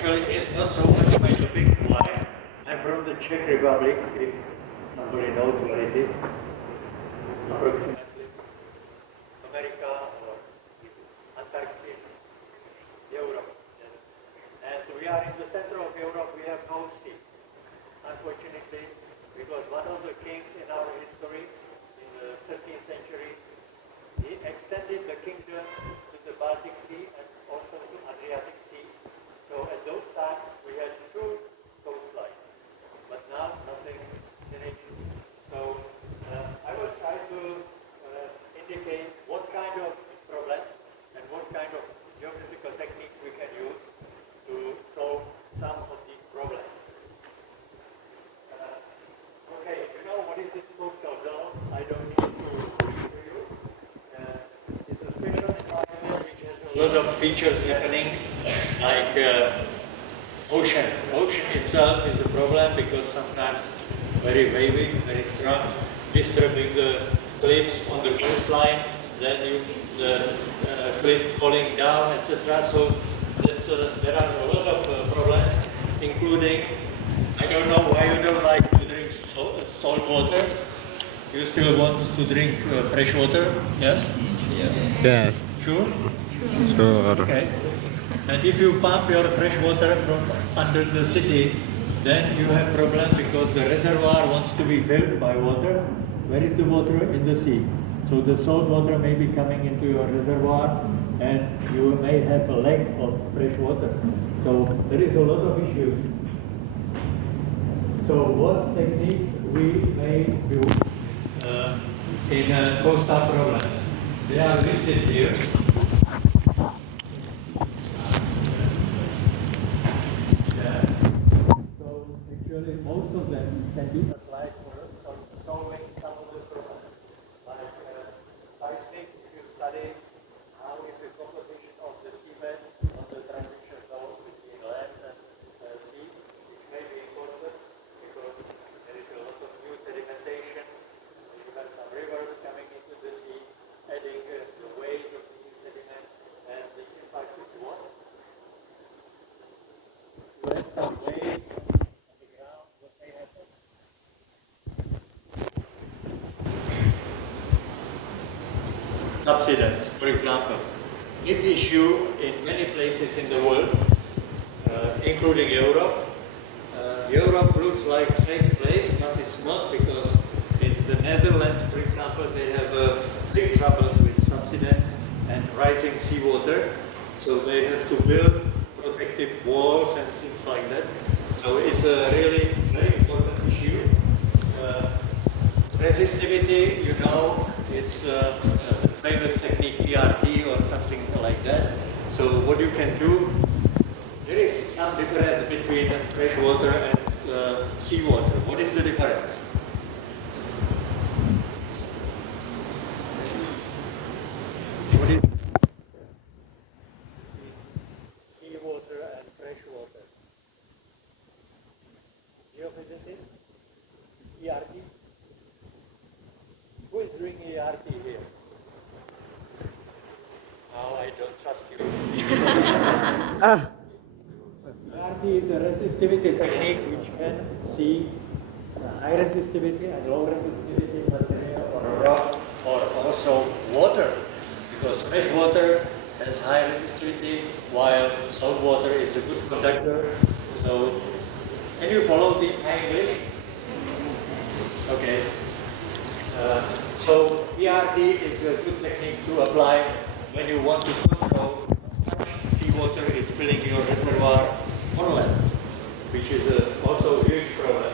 actually it's not so much my topic. Why? I'm from the Czech Republic, if somebody knows where it is. Approximately. America or Antarctic, Europe. Yes. And we are in the center of Europe, we have no sea. Unfortunately, because one of the kings in our history, in the 13th century, he extended the kingdom to the Baltic Sea and also to Adriatic Sea. So at those times we had two coastlines, but now nothing finished. So I will try to indicate what kind of problems and what kind of geophysical techniques we can use to solve some of these problems. Okay, you know what is this coastal zone? I don't need to read to you. It's a special environment which has a lot of features happening, like ocean. Ocean itself is a problem because sometimes very wavy, very strong, disturbing the cliffs on the coastline, then the cliff falling down, etc. So there are a lot of problems, including, I don't know why you don't like to drink salt water. You still want to drink fresh water? Yes? Yes. Sure? Sure. Okay. And if you pump your fresh water from under the city, then you have problem because the reservoir wants to be filled by water. Where is the water? In the sea. So the salt water may be coming into your reservoir and you may have a lack of fresh water. So there is a lot of issues. So what techniques we may do in coastal problems? They are listed here. So actually most of them can be applied for solving some of the problems. Like seismic, if you study how is the composition of the seabed on the transition zone between land and sea, which may be important because there is a lot of new sedimentation. You have some rivers coming into the sea, adding the weight of the new sediments and the impact of water. You have some weight on the ground, what may happen? Subsidence, for example. Big issue in many places in the world, including Europe. Europe looks like a safe place, but it's not, because in the Netherlands, for example, they have big troubles with subsidence and rising seawater. So they have to build protective walls and things like that. So it's a really very important issue. Resistivity, you know, it's a famous technique, ERT or something like that. So what you can do, there is some difference between fresh water and seawater. What is the difference? What is seawater and fresh water? Geophysicist? ERT? Who is doing ERT here? Oh, I don't trust you. ERT is a resistivity technique which can see high resistivity and low resistivity material or rock or also water, because fresh water has high resistivity while salt water is a good conductor. So can you follow the English? Okay. So ERT is a good technique to apply when you want to control how much seawater is filling your reservoir on land, which is also a huge problem.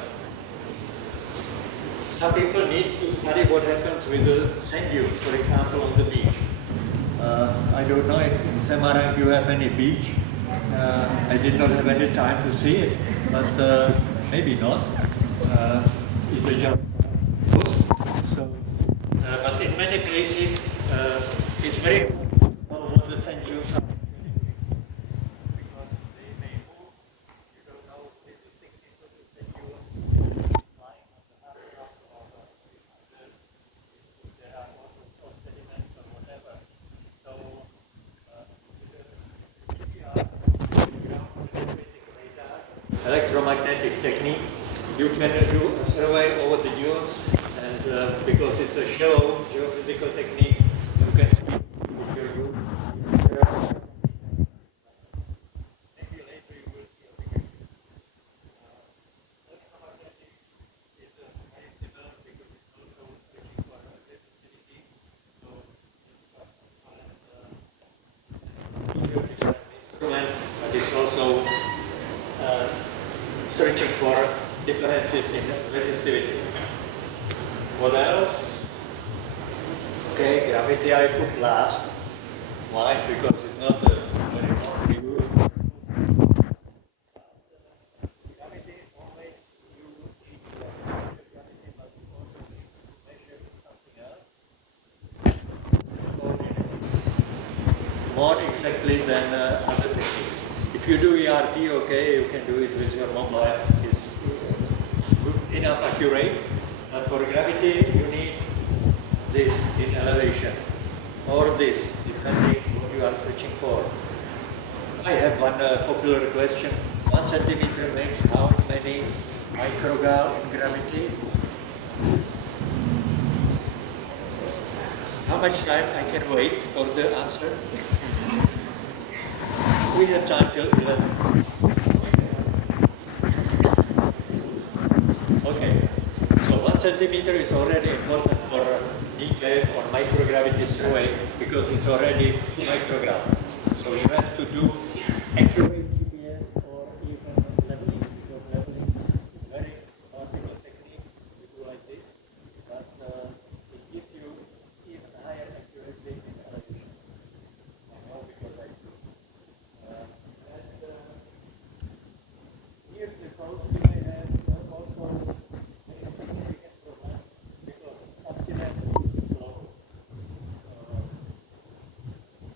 Some people need to study what happens with the sand dunes, for example, on the beach. I don't know if in Semarang you have any beach. I did not have any time to see it, but maybe not. It's a just coast. So, but in many places, it's very important to know what the sand dunes are. Because they may move. You don't know the thickness of the sand dune lying on the hard rock or if there are also some sediments or whatever. So, if you are on the ground penetrating electromagnetic technique. You can do a survey over the dunes, and because it's a shallow geophysical technique, you can see if you're good. Maybe later you will see a bigger. Electromagnetic is very similar because it's also searching for electricity. So it's an instrument, but it's also searching for differences in resistivity. What else? Okay, gravity I put last. Why? Because it's not a very long view. Gravity always you need to measure gravity, but you also need to measure something else. More exactly than other techniques. If you do ERT, okay, you can do it with your mobile. It's good enough accurate. But for gravity, you need this in elevation, or this, depending what you are searching for. I have one popular question. 1 centimeter makes how many microgal in gravity? How much time I can wait for the answer? We have time till 11. Okay, so 1 centimeter is already important for DK or microgravity survey because it's already microgram. So you have to do accurate GPS or even leveling, because leveling is very classical technique. You do like this, but it gives you even higher accuracy in elevation. I know because I do. Here the coast we may have also a significant problem because subsidence is slow.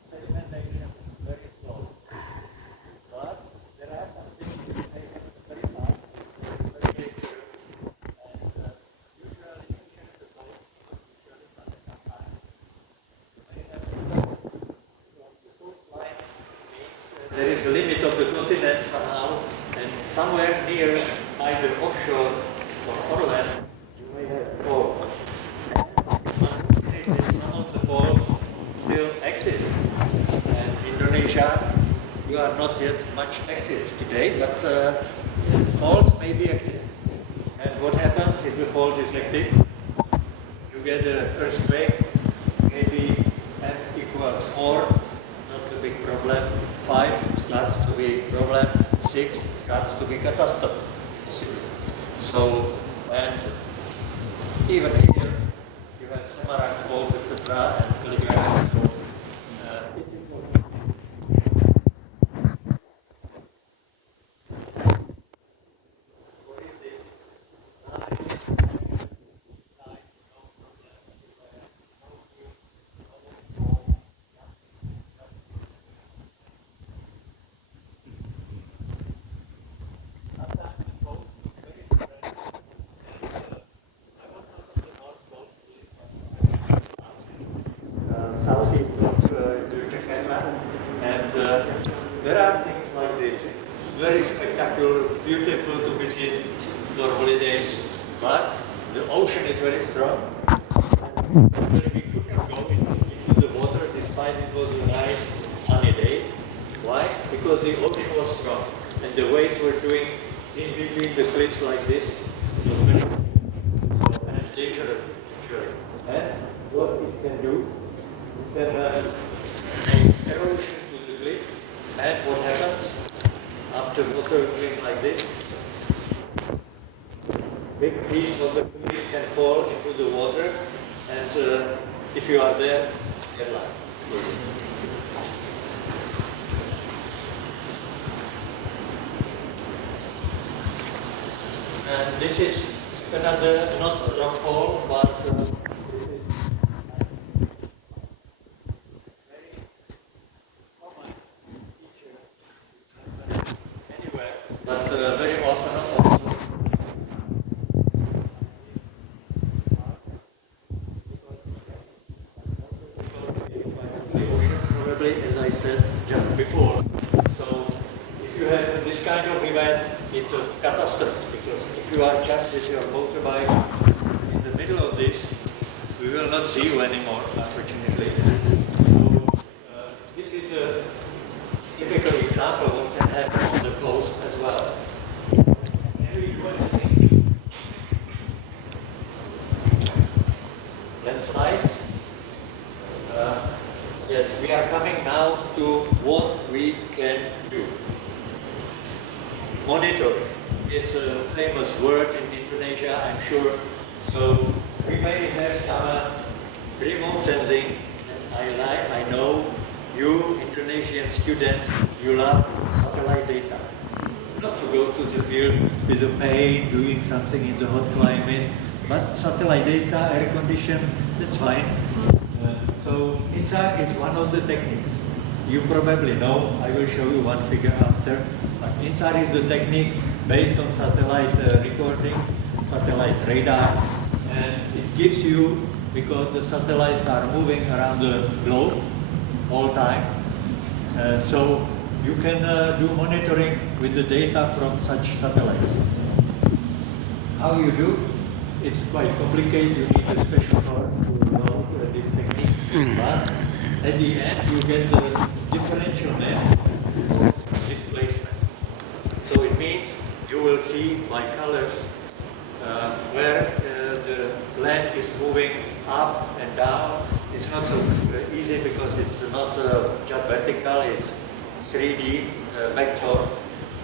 Sedimentation is very slow. But there are some things which may happen very fast, very dangerous, and usually the coast, usually but sometimes may have because the coastline means there is a limit of the continent somehow, and somewhere near either offshore or foreland, you may have a fall. And some of the falls still active. And Indonesia, you are not yet much active today, but faults may be active. And what happens if the fault is active? You get an earthquake, maybe M equals 4, not a big problem. 5 starts to be problem. 6 starts to be catastrophe. So, and even here, you have Semarang fault, etc., and Caligari fault. It's important. What is this? Southeast of Jakarta, and there are things like this. Very spectacular, beautiful to visit for holidays, but the ocean is very strong. And we couldn't go into the water despite it was a nice sunny day. Why? Because the ocean was strong, and the waves were doing in between the cliffs like this. It was very and dangerous, sure. And what it can do? Then make erosion to the cliff, and what happens after water going like this? Big piece of the cliff can fall into the water, and if you are there, get luck. And this is another, not a rock fall, but this is but very often also the ocean, probably, as I said just before. So if you have this kind of event, it's a catastrophe, because if you are just with your motorbike in the middle of this, we will not see you anymore, unfortunately. So, this is a typical example of what can happen on the coast as well. Can we do anything? Landslides. Yes, we are coming now to what we can do. Monitoring. It's a famous word in Indonesia, I'm sure. So we may have some remote sensing. And I know you Indonesian students, you love satellite data. Not to go to the field with a pain, doing something in the hot climate, but satellite data, air condition, that's fine. So INSAR is one of the techniques. You probably know, I will show you one figure after, but INSAR is the technique based on satellite recording, satellite radar, and it gives you, because the satellites are moving around the globe all time, so you can do monitoring with the data from such satellites. How you do? It's quite complicated, you need a special car to know this technique, but at the end you get the differential net of displacement. So it means you will see by colors where the land is moving up and down. It's not so easy because it's not just vertical, it's 3D vector,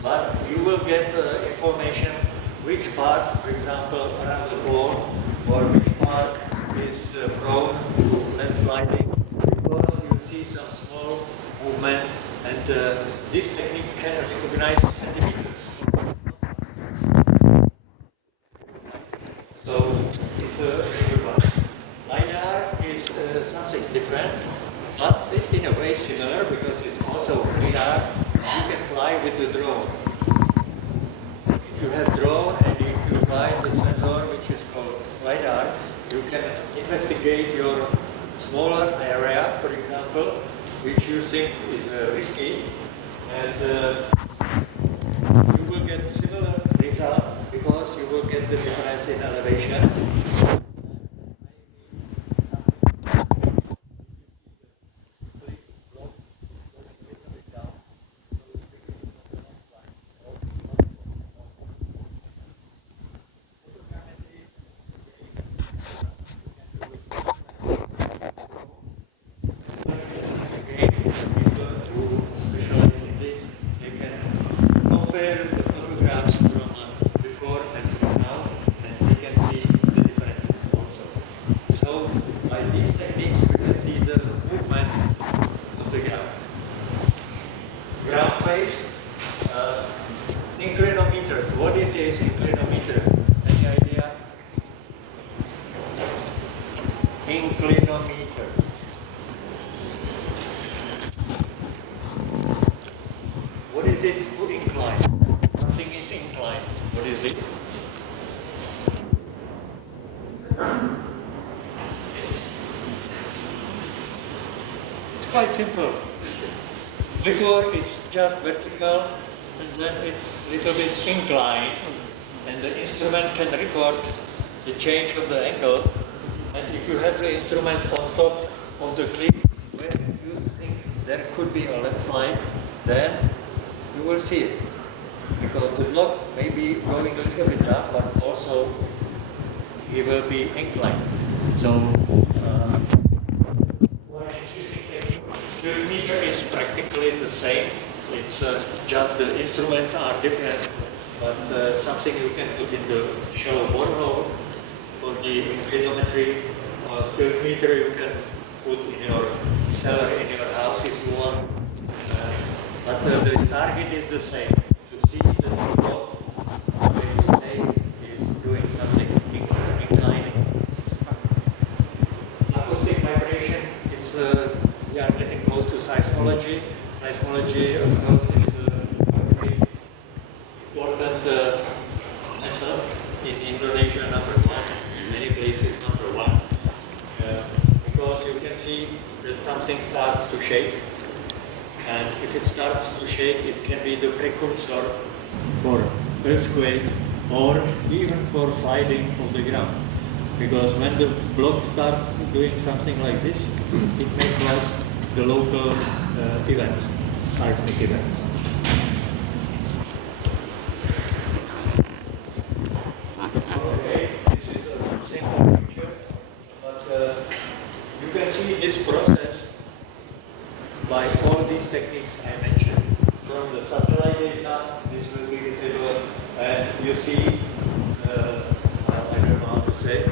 but you will get information which part, for example, around the pole, or which part is prone to landsliding, because you see some small movement, and this technique can recognize centimeters. So it's a good one. LiDAR is something different, but in a way similar, because it's also radar. You can fly with the drone. If you have drone and if you buy the sensor, which is called LiDAR, you can investigate your smaller area, for example, which you think is risky, and you will get similar result because you will get the difference in elevation. Inclinometers. What it is, inclinometer? Any idea? Inclinometer. What is it to incline? Something is inclined. What is it? It's quite simple. Before it's just vertical, and then it's a little bit inclined, and the instrument can record the change of the angle. And if you have the instrument on top of the cliff where you think there could be a landslide, then you will see it. Because the block may be going a little bit up, but also it will be inclined. So, the meter is practically the same. It's just the instruments are different, but something you can put in the shallow borehole for the inclinometry. Meter you can put in your cellar in your house if you want. But the target is the same, to see that the block where you stay is doing something inclining. Acoustic vibration, it's we are getting close to seismology. Seismology, of course, is a very important method in Indonesia, #1, in many places #1, because you can see that something starts to shake. And if it starts to shake, it can be the precursor for earthquake or even for sliding of the ground. Because when the block starts doing something like this, it may cause the local events, seismic events. Okay, this is a simple picture, but you can see this process by all these techniques I mentioned. From the satellite data, this will be visible, and you see, I don't know how to say.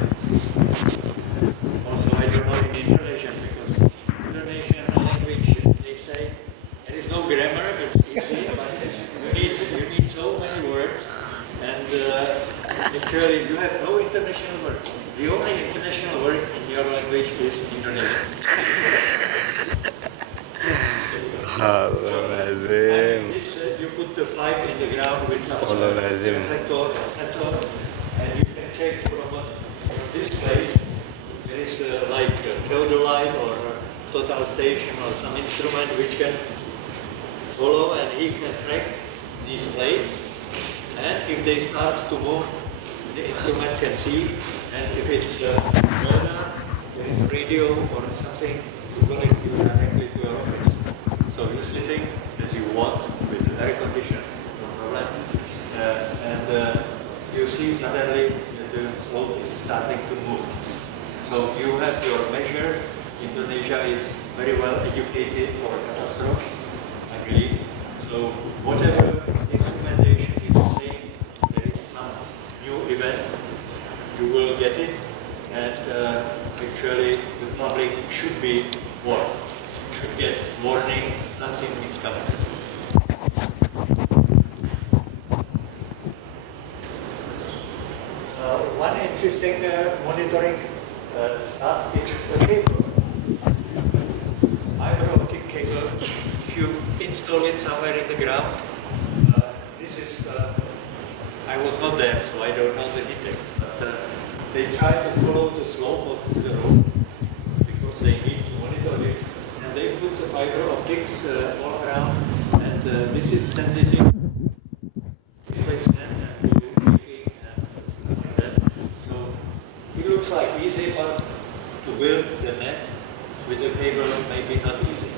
Also, I don't know in Indonesian, because Indonesian language, they say, there is no grammar, it's easy, but you need so many words, and actually you have no international word. The only international word in your language is Indonesian. And this, you put the pipe in the ground with some reflector, sensor, and you can check from this place. There is like a theodolite or a total station or some instrument which can follow, and he can track these plates. And if they start to move, the instrument can see. And if it's radar, there is a radio or something to connect you directly to your office. So you're sitting as you want with the air conditioner, no problem. And you see suddenly the slope is starting to move. So you have your measures. Indonesia is very well educated for catastrophes, I believe. So whatever instrumentation is saying there is some new event, you will get it. And actually the public should be warned. Should get warning, something is coming. One interesting monitoring stuff is the cable. Fiber optic cable. If you install it somewhere in the ground, this is, I was not there, so I don't know the details, but they try to follow the slope of the road because they need to monitor it. They put the fiber optics all around, and this is sensitive displacement and shaking and stuff like that. So it looks like easy, but to build the net with the cable may be not easy,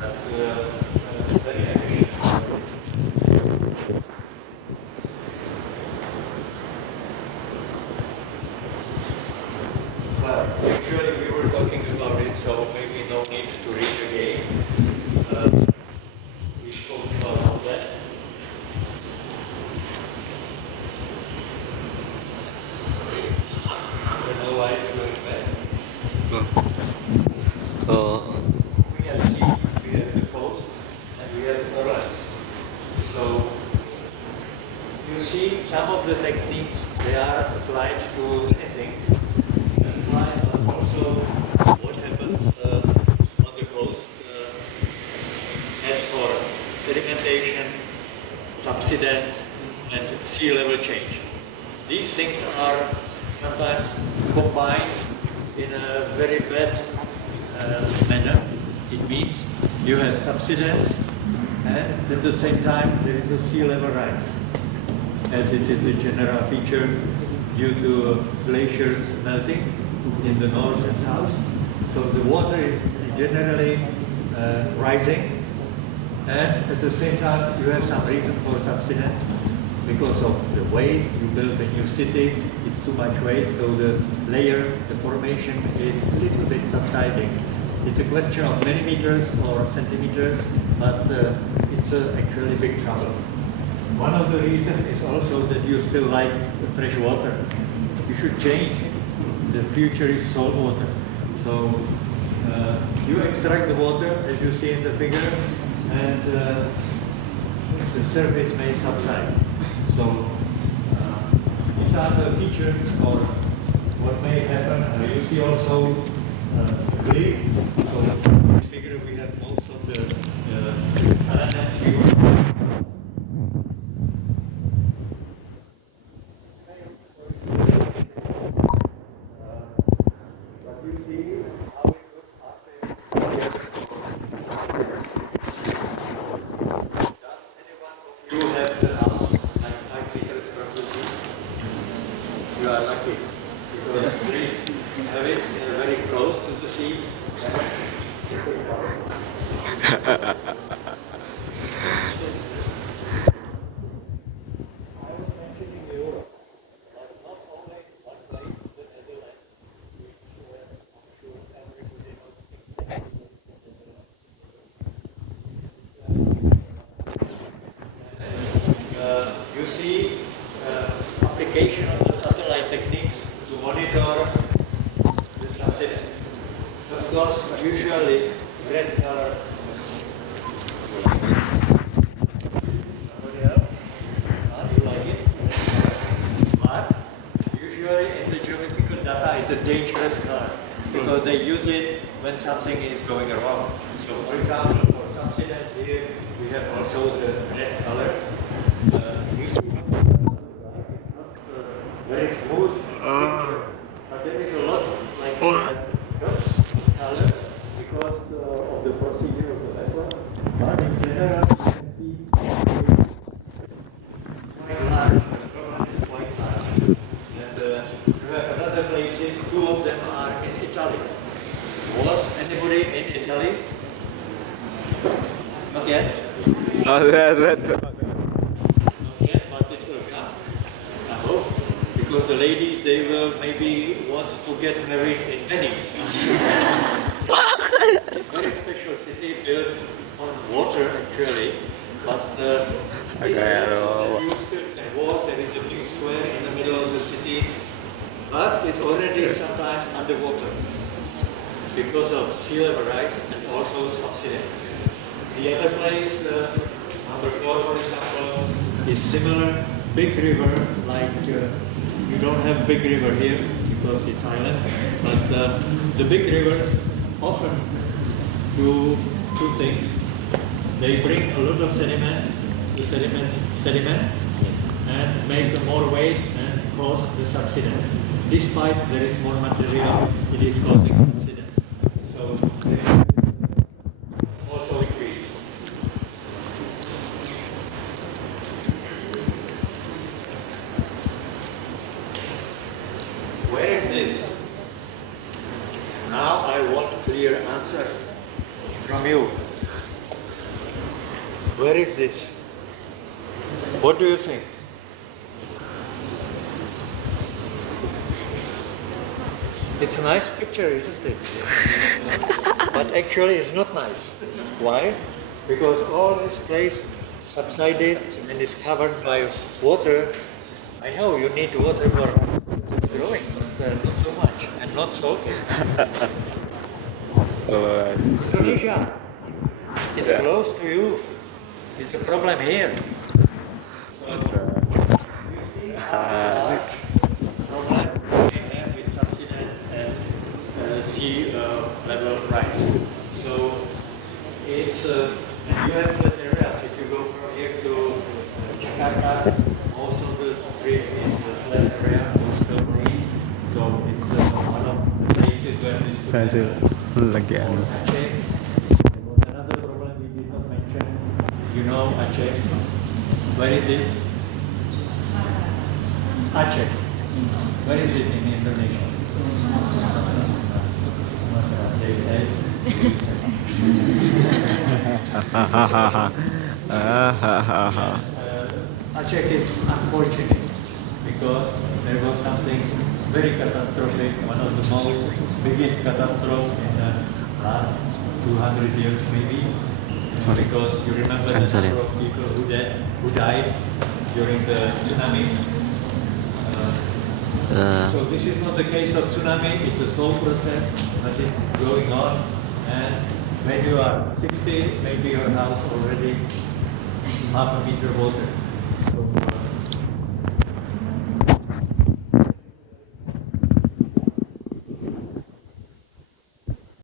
but very efficient. Well, actually we were talking about it, so maybe no need to read again. We spoke about all that. I don't know why it's going bad. We have seats, we have the coast, and we have the lines. So you see some of the techniques, they are applied to many things. But also what happens on the coast as for sedimentation, subsidence, and sea level change. These things are sometimes combined in a very bad manner. It means you have subsidence, and at the same time there is a sea level rise, as it is a general feature due to glaciers melting in the north and south. So the water is generally rising, and at the same time you have some reason for subsidence because of the weight. You build a new city, it's too much weight, so the layer, the formation is a little bit subsiding. It's a question of many meters or centimeters, but it's actually big trouble. One of the reasons is also that you still like the fresh water. You should change. The future is salt water. So you extract the water, as you see in the figure, and the surface may subside. So these are the features or what may happen. You see also a cliff. So in this figure we have most of the elements we were. You see application of the satellite techniques to monitor the subsidence. Of course, usually red color. Somebody else? You like it? But usually in the geophysical data, it's a dangerous color because they use it when something is going wrong. So, for example, for subsidence here, we have also the red color. You see, it's not very smooth picture, but there is a lot like dots color because of the procedure of the vessel. But in general, you can see quite large. The problem is quite large. And you have another places. Two of them are in Italy. Was anybody in Italy? Not yet. Oh, that. Not yet, but it will come. I hope. Because the ladies, they will maybe want to get married in Venice. It's a very special city built on water, actually. But you still can walk. There is a big square in the middle of the city. But it's already sometimes underwater because of sea level rise and also subsidence. The other place, number 4, for example, is similar, big river, like you don't have big river here because it's island, but the big rivers often do two things. They bring a lot of sediment and make more weight and cause the subsidence. Despite there is more material, it is causing subsidence. So also increase. Where is this? Now I want a clear answer from you. Where is this? What do you think? It's a nice picture, isn't it? But actually it's not nice. Why? Because all this place subsided and is covered by water. I know you need water for growing, but not so much and not salty. Indonesia is close to you. It's a problem here. So, you see how problem we have with subsidence and sea level rise. So it's and you have flat areas. If you go from here to Jakarta, most of the trip is the flat area, coastal plain. So it's one of the places where this could happen. Aceh. Another problem we did not mention is, you know, Aceh. Where is it? Aceh. Where is it in Indonesia? They say. Aceh is unfortunate because there was something very catastrophic, one of the most biggest catastrophes in the last 200 years maybe. Because you remember the number of people who died during the tsunami. So this is not the case of tsunami, it's a slow process, but it's going on. And when you are 60, maybe your house already half a meter water. So